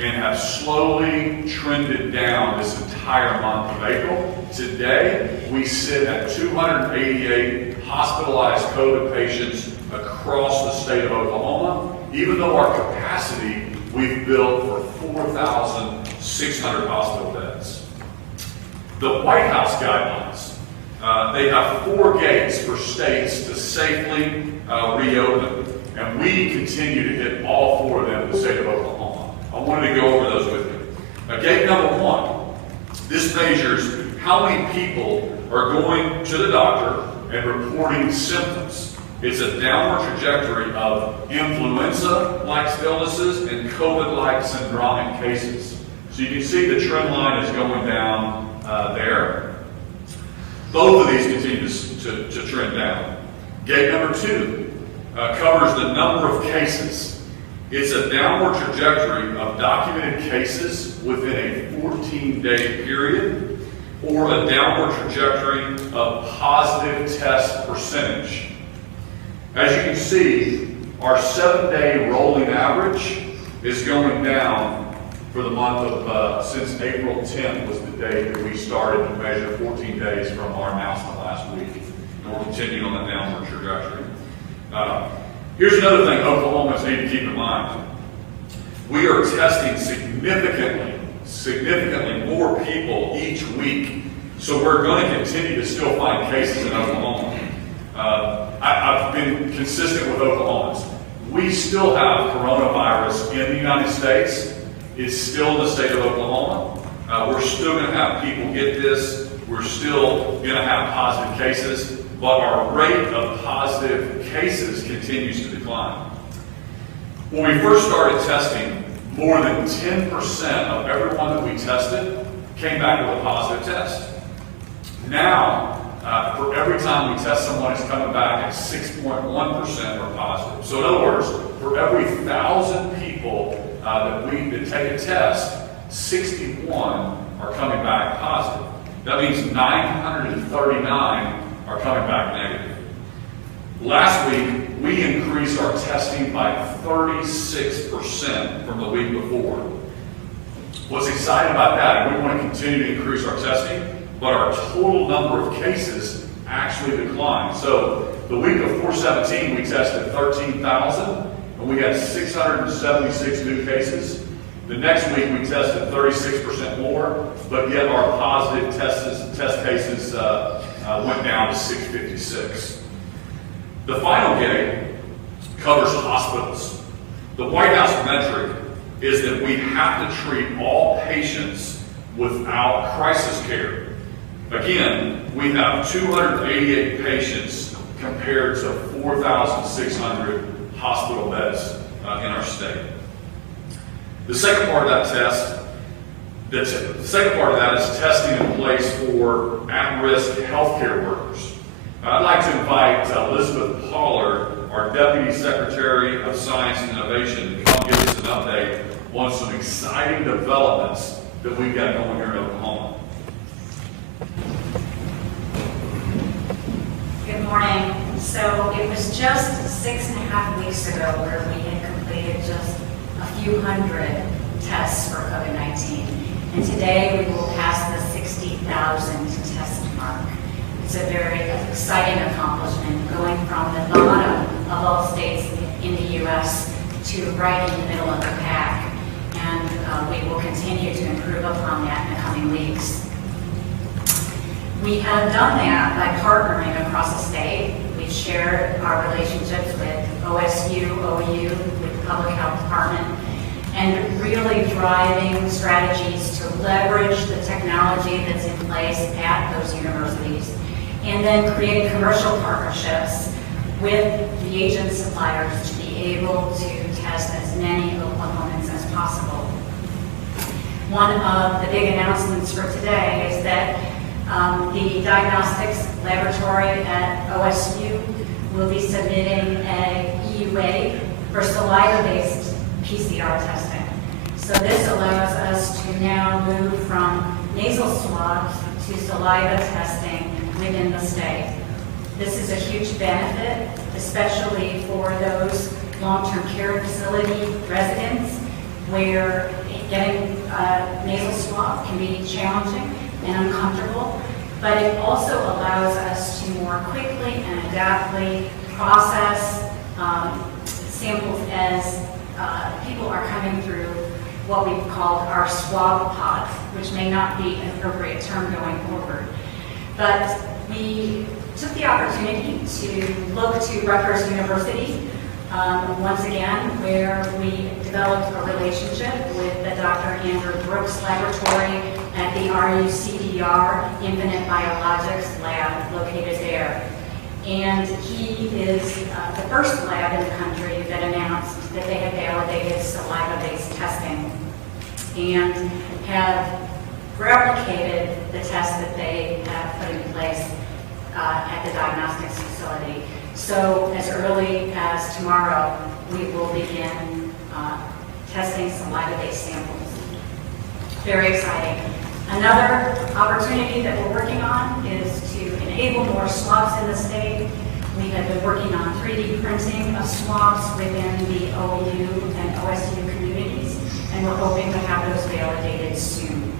and have slowly trended down this entire month of April. Today, we sit at 288 hospitalized COVID patients across the state of Oklahoma, even though our capacity we've built for 4,600 hospital beds. The White House guidelines, they have 4 gates for states to safely reopen, and we continue to hit all 4 of them in the state of Oklahoma. I wanted to go over those with you. Gate number 1, this measures how many people are going to the doctor and reporting symptoms. It's a downward trajectory of influenza-like illnesses and COVID-like syndromic cases. So you can see the trend line is going down there. Both of these continue to trend down. Gate number 2 covers the number of cases. It's a downward trajectory of documented cases within a 14-day period, or a downward trajectory of positive test percentage. As you can see, our 7-day rolling average is going down for the month of, since April 10th was the day that we started to measure 14 days from our announcement last week. And we're continuing on that downward trajectory. Here's another thing Oklahomans need to keep in mind. We are testing significantly more people each week. So we're going to continue to still find cases in Oklahoma. I've been consistent with Oklahomans. We still have coronavirus in the United States. It's still in the state of Oklahoma. We're still going to have people get this. We're still going to have positive cases, but our rate of positive cases continues to decline. When we first started testing, more than 10% of everyone that we tested came back with a positive test. Now, for every time we test someone, it's coming back at 6.1% are positive. So in other words, for every 1,000 people that take a test, 61 are coming back positive. That means 939 are coming back negative. Last week, we increased our testing by 36% from the week before. What's exciting about that, we want to continue to increase our testing, but our total number of cases actually declined. So the week of 4/17, we tested 13,000, and we had 676 new cases. The next week, we tested 36% more, but yet our positive test cases went down to 656. The final gate covers hospitals. The White House metric is that we have to treat all patients without crisis care. Again, we have 288 patients compared to 4,600 hospital beds in our state. The second part of that test, the second part of that is testing in place for at-risk healthcare workers. I'd like to invite Elizabeth Pollard, our Deputy Secretary of Science and Innovation, to come give us an update on some exciting developments that we've got going here in Oklahoma. Good morning. So it was just 6.5 weeks ago where we had completed just a few hundred tests for COVID-19. And today we will pass the 60,000 test mark. It's a very exciting accomplishment, going from the bottom of all states in the U.S. to right in the middle of the pack. And we will continue to improve upon that in the coming weeks. We have done that by partnering across the state. We've shared our relationships with OSU, OU, with the Public Health Department, and really driving strategies to leverage the technology that's in place at those universities, and then create commercial partnerships with the agent suppliers to be able to test as many Oklahomans as possible. One of the big announcements for today is that the diagnostics laboratory at OSU will be submitting an EUA for saliva-based PCR testing. So this allows us to now move from nasal swabs to saliva testing within the state. This is a huge benefit, especially for those long-term care facility residents where getting a nasal swab can be challenging and uncomfortable, but it also allows us to more quickly and adaptly process samples as people are coming through what we've called our swab pods, which may not be an appropriate term going forward. But we took the opportunity to look to Rutgers University once again, where we developed a relationship with the Dr. Andrew Brooks Laboratory at the RUCDR Infinite Biologics Lab located there. And he is the first lab in the country that announced that they had validated saliva-based testing and have replicated the test that they have put in place at the diagnostics facility. So as early as tomorrow, we will begin testing saliva-based samples. Very exciting. Another opportunity that we're working on is to enable more swabs in the state. We have been working on 3D printing of swabs within the OU and OSU communities, and we're hoping to have those validated soon.